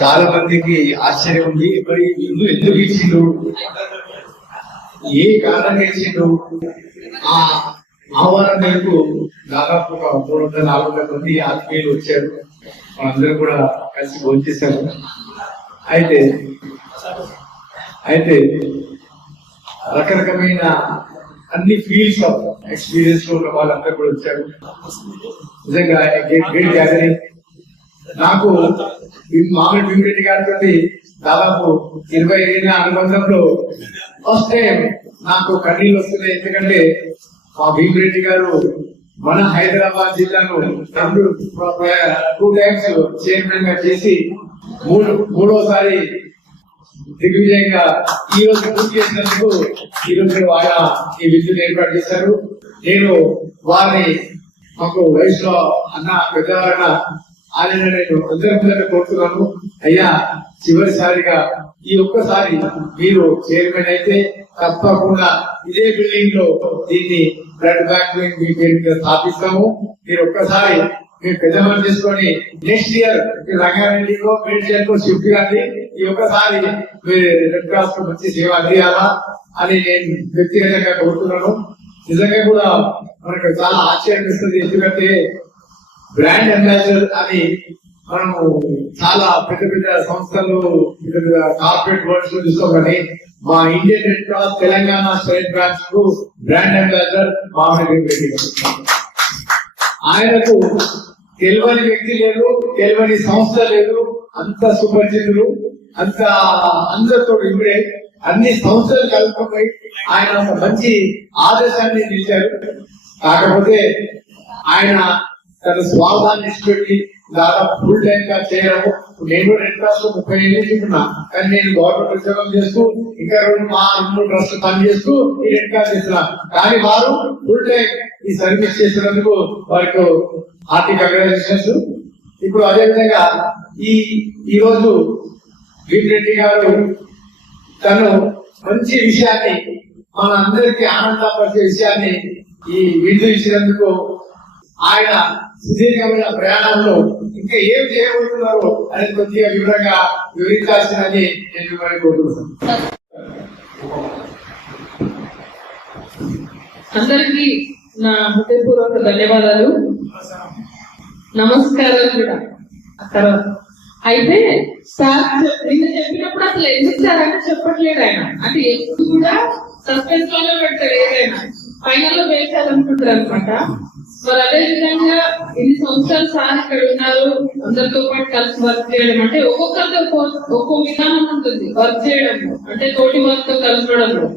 చాలా మందికి ఆశ్చర్యం ఉంది. మరి ఇల్లు ఎందుకు ఇచ్చిండు, ఏ కారణం ఇచ్చిండు? ఆ ఆహ్వానం మేరకు దాదాపు ఒక 300-400 మంది ఆత్మీయులు వచ్చారు. మనందరూ కూడా కలిసి భోంచేశారు. అయితే రకరకమైన అన్ని ఫీల్డ్స్ ఆఫ్ ఎక్స్పీరియన్స్ లో ఉన్న వాళ్ళందరూ కూడా వచ్చారు. నిజంగా గ్రేట్ గ్యాదరింగ్. నాకు మామూలు భీమిరెడ్డి గారితో దాదాపు 20 ఏళ్ళ అనుబంధంలో ఫస్ట్ టైం నాకు కన్నీళ్ళు వస్తున్నాయి. ఎందుకంటే మా భీమిరెడ్డి గారు మన హైదరాబాద్ జిల్లాను 2 టైమ్స్ చైర్మన్ గా చేసి మూడోసారి దిగ్విజయంగా ఈ రోజు పూర్తి చేసినందుకు ఈ రోజు ఆయన ఈ విద్యుత్ ఏర్పాటు చేశారు. నేను వారిని మాకు వయసులో అన్న పెద్దవారన్న ఆయన నేను అందరి కోరుతున్నాను, అయ్యా చివరిసారిగా ఈ ఒక్కసారి మీరు చైర్మన్ అయితే తప్పకుండా ఇదే బిల్డింగ్ లో దీన్ని బ్లడ్ బ్యాంక్ మీ పేరు మీద స్థాపిస్తాము. మీరు ఒక్కసారి మీరు పెద్దమని చేసుకొని నెక్స్ట్ ఇయర్ రంగారెడ్డిలో మేడ్చల్కో షిఫ్ట్ కానీ ఈ ఒక్కసారి మీరు రెడ్ క్రాస్ కు మంచి సేవ అందియాలా అని నేను వ్యక్తిగతంగా కోరుతున్నాను. నిజంగా కూడా మనకు చాలా ఆశ్చర్యం ఇస్తుంది. ఎందుకంటే బ్రాండ్ అంబాసిడర్ అని మనము చాలా పెద్ద పెద్ద సంస్థలు కార్పొరేట్ వరల్డ్స్ లో చూస్తాం. కానీ మా Indian Red cross Telangana state branch కు బ్రాండ్ అంబాసిడర్ మామిడి ఆయనకు తెలియని వ్యక్తి లేదు, తెలియని సంస్థ లేదు. అంత సుపరిచితులు, అంత అందరితో ఇప్పుడే అన్ని సంస్థలు కలుపుకుపోయి ఆయన ఒక మంచి ఆదర్శాన్ని నిలిచారు. కాకపోతే ఆయన తన స్వార్థాన్ని ఇచ్చిపెట్టి దాదాపు ఫుల్ టైం గా చేయడము. నేను రెడ్ క్రాస్ లో 30 ఏళ్ళు చెప్తున్నా, కానీ నేను గవర్నమెంట్ ఉద్యోగం చేస్తూ ఇంకా 2 ట్రస్ట్ పని చేస్తూ ఈ రెడ్ క్రాస్ చేస్తున్నా. కానీ వారు ఫుల్ టైం ఈ సర్వీస్ చేసినందుకు వారికి హార్టీ కంగ్రాచులేషన్స్. ఇప్పుడు అదేవిధంగా ఈ రోజు భీమిరెడ్డి గారు తను మంచి విషయాన్ని మన అందరికీ ఆనందపరిచే విషయాన్ని ఈ విందు ఇచ్చినందుకు ఆయన సుదీర్ఘమైన ప్రయాణంలో ఇంకా ఏం చేయబోతున్నారు అని కొద్దిగా వివరంగా వివరించాల్సిందని నేను మిమ్మల్ని కోరుతున్నాను. అందరికీ నా హృదయపూర్వక ధన్యవాదాలు, నమస్కారాలు కూడా. అయితే సార్ నిన్న చెప్పినప్పుడు అసలు ఎందుకు సార్ అంటే చెప్పట్లేదు ఆయన. అంటే ఎప్పుడు కూడా సస్పెన్స్ లోనే పెడతారు, ఏదైనా ఫైనల్ లో వేసాలనుకుంటారు అనమాట. మరి అదే విధంగా ఇన్ని సంవత్సరాలు సార్ ఇక్కడ ఉన్నారు, అందరితో పాటు కలిసి వర్క్ చేయడం అంటే ఒక్కొక్కరితో ఒక్కో విధానం ఉంటుంది వర్క్ చేయడంలో, అంటే తోటి వారితో కలపడంలో.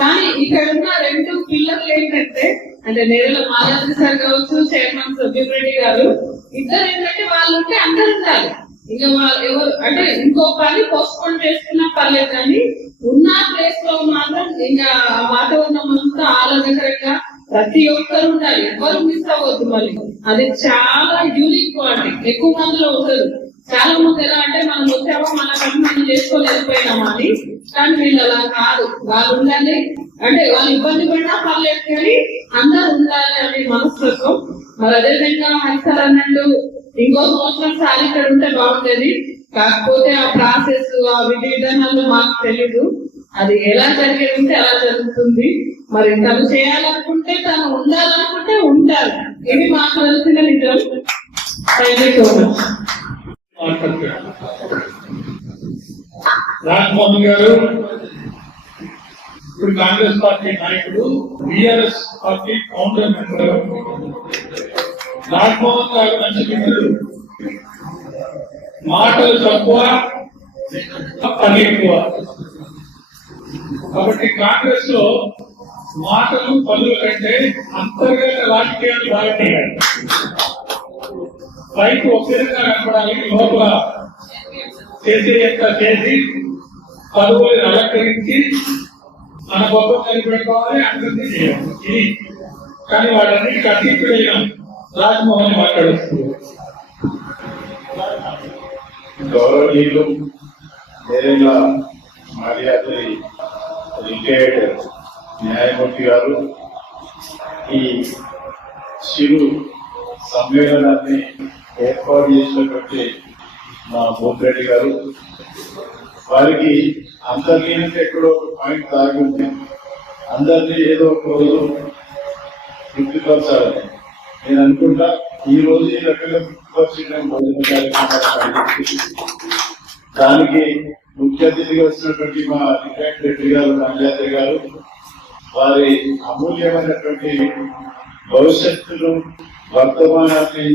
కానీ ఇక్కడ ఉన్న 2 పిల్లర్లు ఏంటంటే, అంటే నేరేల మాలాద్రి సార్ కావచ్చు, చైర్మన్ భీమిరెడ్డి గారు, ఇద్దరు ఏంటంటే వాళ్ళు ఉంటే అందరు ఉండాలి. ఇంకా వాళ్ళు ఎవరు అంటే ఇంకో పని పోస్ట్పోన్ చేసుకున్నా పర్లేదు, కానీ ఉన్న ప్లేస్ లో మాత్రం ఇంకా వాతావరణం అంతా ఆహ్లాదకరంగా ప్రతి ఒక్కరు ఉండాలి, ఎవరు మిస్ అవ్వద్దు. మళ్ళీ అది చాలా యూనిక్ క్వాలిటీ. ఎక్కువ మందిలో ఉండదు. చాలా మంది ఎలా అంటే మనం వచ్చామో మన పని మనం చేసుకోలేకపోయినామా అని, కానీ వీళ్ళు అలా కాదు. వాళ్ళు ఉండాలి అంటే వాళ్ళు ఇబ్బంది పడినా పర్లేదు, కానీ అందరూ ఉండాలి అనే మనస్తత్వం. మరి అదేవిధంగా హరిసార్ అన్నట్టు ఇంకో సంవత్సరం సార్ ఇక్కడ ఉంటే బాగుండేది. కాకపోతే ఆ ప్రాసెస్, ఆ విధి విధానాలు మాకు తెలీదు. అది ఎలా జరిగేది ఉంటే అలా జరుగుతుంది. మరి తను చేయాలనుకుంటే, తను ఉండాలనుకుంటే ఉంటారు. ఇది మాకు తెలిసిన నిజం. Thank you so much. Rajmohan గారు ఇప్పుడు కాంగ్రెస్ పార్టీ నాయకుడు, BRS party founder member. Rajmohan గారు మంచి మిత్రుడు, మాటలు తక్కువ పని ఎక్కువ. కాబట్టి కాంగ్రెస్ లో మాటలు పనుల కంటే అంతర్గత రాజకీయాలు బాగుంటాయి. పైకి ఒక విధంగా కనపడాలి, లోపల చేసే ఎంత చేసి పదవులను అలంకరించి మన గొప్ప కనిపెట్టుకోవాలి, అందరినీ చేయాలి. ఇది కానీ వాడన్నీ కట్టింపుడైన రాజ్మోహన్ మాట్లాడుతుంది. గౌరవనీయులు నేరేళ్ల మర్యాదరి రిటైర్డ్ న్యాయమూర్తి గారు ఈ చిరు సమ్మేళనాన్ని ఏర్పాటు చేసినటువంటి మా భూమిరెడ్డి గారు, వారికి అంతర్లీనంగా ఎక్కడో ఒక పాయింట్ దాగి ఉంది. అందరినీ ఏదో ఒక రోజు తృప్తిపరచాలని నేను అనుకుంటా. ఈ రోజు ఈ రకంగా తృప్తిపరచడం భోజన కార్యక్రమాలు దానికి ముఖ్య అతిథిగా వచ్చినటువంటి మా రిటైర్డ్ రెడ్డి గారు, పంచాయతీ గారు, వారి అమూల్యమైనటువంటి భవిష్యత్తును, వర్తమానాన్ని,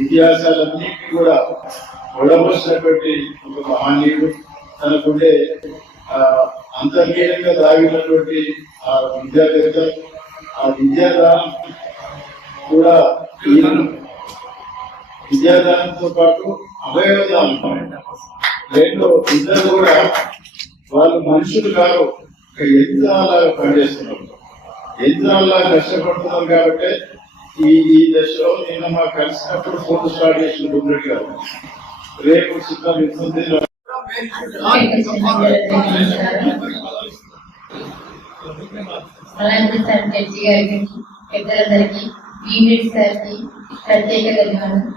ఇతిహాసాలన్నింటినీ కూడా ఒడబోసినటువంటి ఒక మహనీయుడు. తనకుండే అంతర్లీనంగా దాగినటువంటి ఆ విద్యావేత్త, ఆ విద్యాదానం కూడా, విద్యాదానంతో పాటు అవయవదానం, రెండు ఇద్దరు కూడా వాళ్ళు మనుషులు కాదు, యంత్రాలాగా పనిచేస్తున్నారు, యంత్రాల్లాగా కష్టపడుతున్నారు. కాబట్టి ఈ దశలో నిన్న మాకు కలిసినప్పుడు ఫోటో స్టార్ట్ చేసిన భూమిరెడ్డి గారు రేపు సిద్ధం ఇస్తుంది. అలాంటి సార్ జడ్జి గారికి, పెద్దలందరికీ, భీమిరెడ్డి సార్కి ప్రత్యేక ధన్యవాదాలు.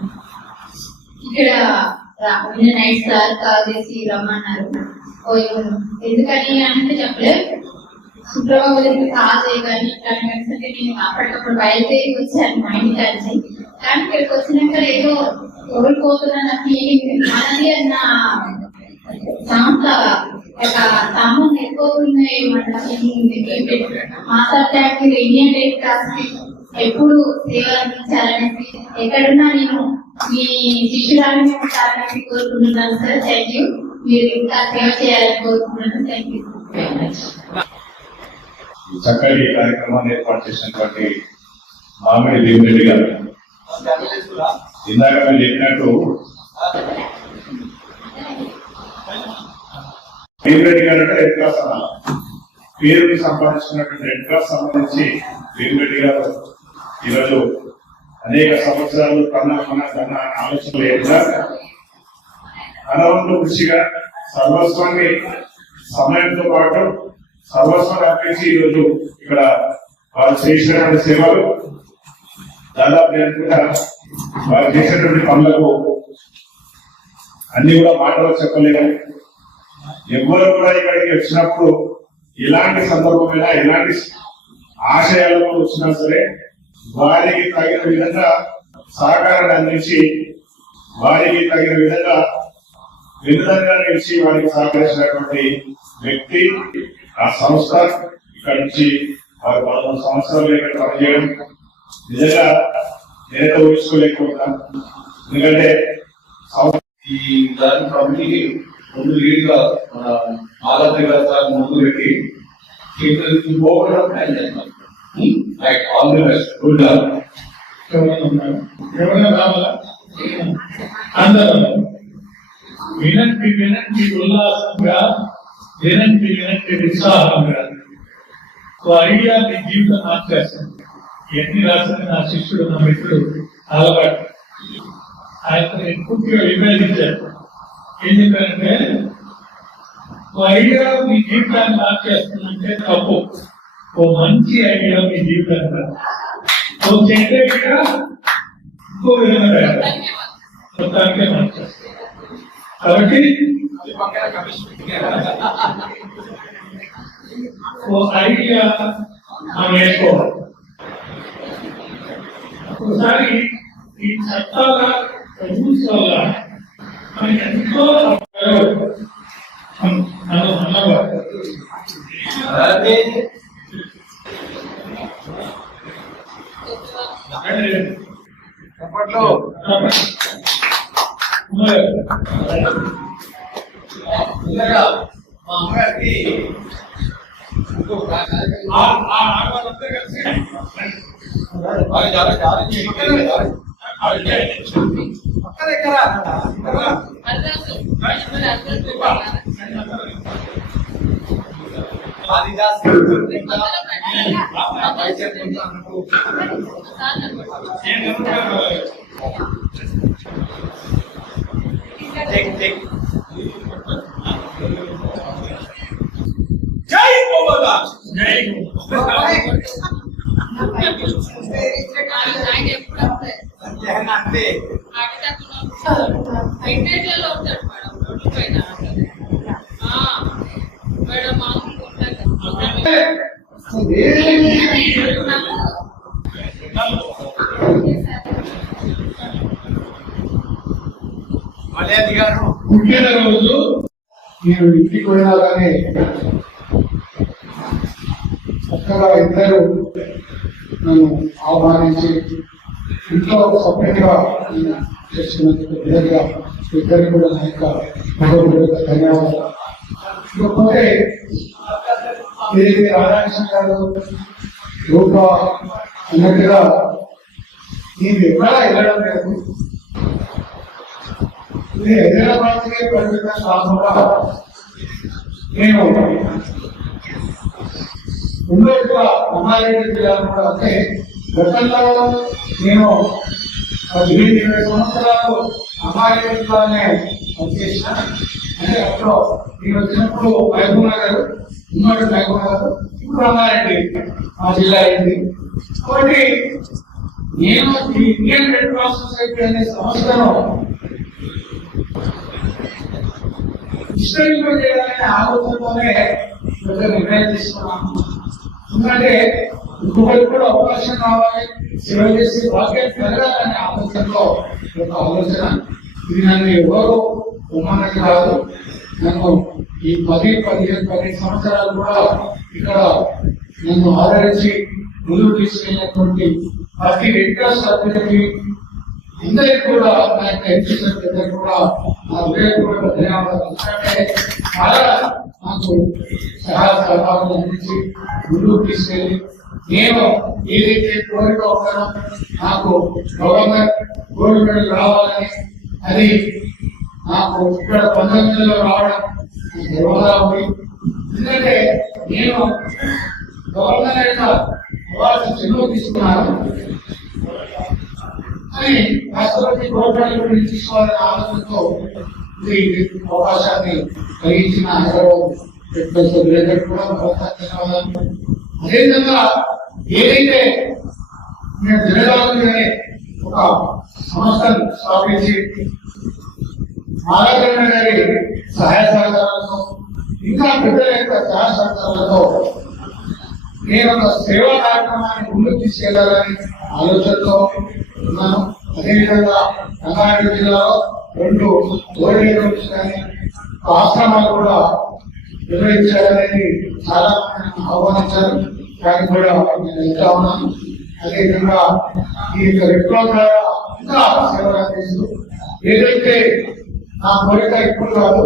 ఇక్కడ నిన్న నైట్ సార్ కాల్ చేసి రమ్మన్నారు. ఎందుకని అంటే చెప్పలేదు, శుక్రబాబు దగ్గర కాల్ చేయగాని అంటే నేను అప్పటికప్పుడు బయలుదేరి వచ్చాను మా ఇంటి కలిసి. కానీ ఇక్కడికి వచ్చినాక ఏదో కోల్పోతున్న ఫీలింగ్ మనది అన్న సంస్థ ఒక సంబంధం ఎక్కువతున్నాయి. Master taxi Indian Red Cross ఎప్పుడు సేవలు అందించాలనేసి, ఎక్కడున్నా నేను మీ శిష్యురాలని ఉంటారనేసి కోరుకుంటున్నాను సార్. Thank you. మీరు ఇంకా సేవ చేయాలని కోరుకుంటున్నాను. Thank you very much. చక్కటి కార్యక్రమాన్ని ఏర్పాటు చేసినటువంటి మామిడి భీమిరెడ్డి గారు, ఇందాక మీరు చెప్పినట్టు భీమిరెడ్డి గారు అంటే రెడ్ క్రాస్ అనాలి. పేరుని సంపాదించుకున్నటువంటి రెడ్ క్రాస్ సంబంధించి భీమిరెడ్డి గారు ఈరోజు అనేక సంవత్సరాలు కన్న ఆలోచన లేకుండా అనవంతు కృషిగా సర్వస్వాన్ని సమయంతో పాటు సర్వస్వాన్ని అర్పించి ఈరోజు ఇక్కడ వారు చేసినటువంటి సేవలు దాదాపు నేను కూడా వారు చేసినటువంటి పనులకు అన్ని కూడా మాటలు చెప్పలేము. ఎవరు కూడా ఇక్కడికి వచ్చినప్పుడు ఎలాంటి సందర్భమైనా, ఎలాంటి ఆశయాలతో వచ్చినా సరే వారికి తగిన విధంగా సహకారాన్ని అందించి, వారికి తగిన విధంగా విధంగా నిలిచి వారికి సహకరించినటువంటి వ్యక్తి, ఆ సంస్థ. ఇక్కడ నుంచి వారు 11 సంవత్సరాలు ఇక్కడ పనిచేయడం నిజంగా నేనైతే ఊహించుకోలేకపోతున్నాను. ఎందుకంటే ఈ దాని కమిటీకి ముందు లీడ్ గా మన ఆలయ గారు ముందు పెట్టి పోవడం all the best. Good luck. ఎవరైనా రావాలా? అందరూ వినంతి ఉల్లాసంగా, వినంతి ఉత్సాహంగా. ఐడియా మీ జీవితం మార్చేస్తుంది. ఎన్ని రాసిన నా శిష్యుడు, నా మిత్రుడు అలవాటు, ఆయన పూర్తిగా విభేదించారు. ఏం చెప్పారంటే, ఐడియా మీ జీవితాన్ని మార్చేస్తుందంటే తప్పు. ఓ మంచి ఐడియా మీ జీవితాన్ని, ఓ చెడ్డ ఐడియా ఇంకో విధంగా మొత్తానికే మార్చేస్తుంది. కాబట్టి ఓ ఐడియా మనం వేసుకోవాలి. ఒకసారి ఈ చట్టాల రూల్స్ వల్ల మనకి ఎంతో అప్పట్లో ముందుగా మా అమ్మగారికి ఆడవాళ్ళంతా కలిసి పక్కన ఎక్కడ అడ్రస్ జై గోమాత జై ఆయన ఎప్పుడు అంతే హైటెక్లలో ఉంటాడు మేడం రోడ్డు పైన మేడం మామూలుగా ఉంటాడు మలయాళి గారు పుట్టిన రోజు నేను ఇంటికి పోయినా కానీ చక్కగా ఇద్దరు నన్ను ఆహ్వానించి ఇంట్లో సభ్యుడిగా చేస్తున్నందుకు విధంగా ఇద్దరికి కూడా నా యొక్క హృదయపూర్వక ధన్యవాదాలు. ఇకపోతే ఏదైతే రాధాకృష్ణ గారు రూప అన్నట్టుగా నేను ఎక్కడా వెళ్ళడం లేదు. నేను హైదరాబాద్కే పరిమితం కాకుండా నేను ఉండేట్టుగా రంగారెడ్డి జిల్లాలో కూడా అంటే గతంలో నేను 20 సంవత్సరాలు రంగారెడ్డి జిల్లానే పనిచేసిన. అంటే అప్పుడు నేను వచ్చినప్పుడు మహబూబ్ నగర్ ఉమ్మడి మహబూబ్ నగర్ ఇప్పుడు రంగారెడ్డి ఆ జిల్లా అయింది. కాబట్టి నేను ఈ ఇండియన్ రెడ్ క్రాస్ సొసైటీ అనే సంస్థను విస్తరింప చేయాలనే ఆలోచనతోనే ఒక నిర్ణయం తీసుకున్నాను. ఎందుకంటే ఇంకొకరికి కూడా అవకాశం కావాలి, సేవ చేసి భాగ్యం పెరగాలనే ఆలోచనలో ఒక ఆలోచన. ఇది నన్ను ఎవరు ఉమ్మన్నది కాదు. నన్ను ఈ 10-15 సంవత్సరాలు కూడా ఇక్కడ నన్ను ఆదరించి ముందుకు తీసుకెళ్ళినటువంటి ప్రతి రెడ్ క్రాస్ సభ్యులకి అందరికీ కూడా నా యొక్క ఎడ్యుకేషన్ పెద్దలు కూడా నా హృదయపూర్వక ధన్యవాదాలు. ఎందుకంటే చాలా నాకు సహాయ సహకారాలు అందించి ముందుకు తీసుకెళ్ళి నేను ఏదైతే కోరిక ఉన్నానో నాకు గోల్డ్ మెడల్ రావాలని, అది నాకు ఇక్కడ 19లో రావడం గర్వంగా ఉంది. ఎందుకంటే నేను గవర్నర్ యొక్క అవార్డు చెరువు తీసుకున్నాను అని రాష్ట్రపతి గోల్డ్ మెడల్ తీసుకోవాలనే ఆలోచనతో ఈ అవకాశాన్ని కలిగించిన హైదరాబాద్ కూడా ధన్యవాదాలు. అదేవిధంగా ఏదైతే మేము జరగాలని ఒక సంస్థను స్థాపించి నారాయణ గారి సహాయ సహకారాలతో ఇంకా పెద్దల యొక్క సహాయ సహకారాలతో నేను ఒక సేవా కార్యక్రమాన్ని ముందుకు తీసుకెళ్లాలని ఆలోచనతో ఉన్నాను. అదేవిధంగా రంగారెడ్డి జిల్లాలో 2 ఓల్డ్ ఏజ్ కానీ ఆశ్రమాలు కూడా నిర్వహించాలనేది చాలా మంది ఆహ్వానించారు. కానీ కూడా నేను వెళ్తా ఉన్నాను. అదేవిధంగా ఈ యొక్క రెడ్ క్రాస్ ద్వారా ఇంకా సేవలు అందిస్తూ ఏదైతే నా కోరిక ఇప్పుడు కాదు,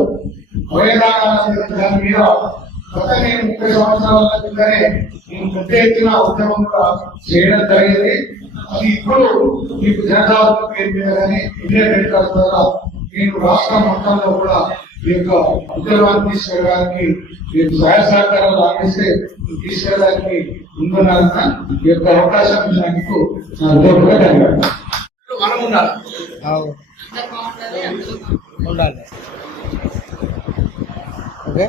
దాని మీద గత నేను 30 సంవత్సరాల క్రితమే నేను పెద్ద ఎత్తున ఉద్యమం కూడా చేయడం జరిగింది. అది ఇప్పుడు మీకు జనతాత్మ పేరు మీద కానీ ఇండియన్ రెడ్ క్రాస్ ద్వారా నేను రాష్ట్రం మొత్తంలో కూడా ఈ యొక్క ఉద్యోగాన్ని తీసుకెళ్ళడానికి మీకు సహాయ సహకారాలు అందిస్తే తీసుకెళ్ళడానికి ముందున్నారన్న ఈ యొక్క అవకాశం ఇచ్చినందుకు నా హృదయపూర్వక ధన్యవాదాలు. మనం ఉండాలి బాగుంటుంది అందులో ఉండాలి. ఓకే.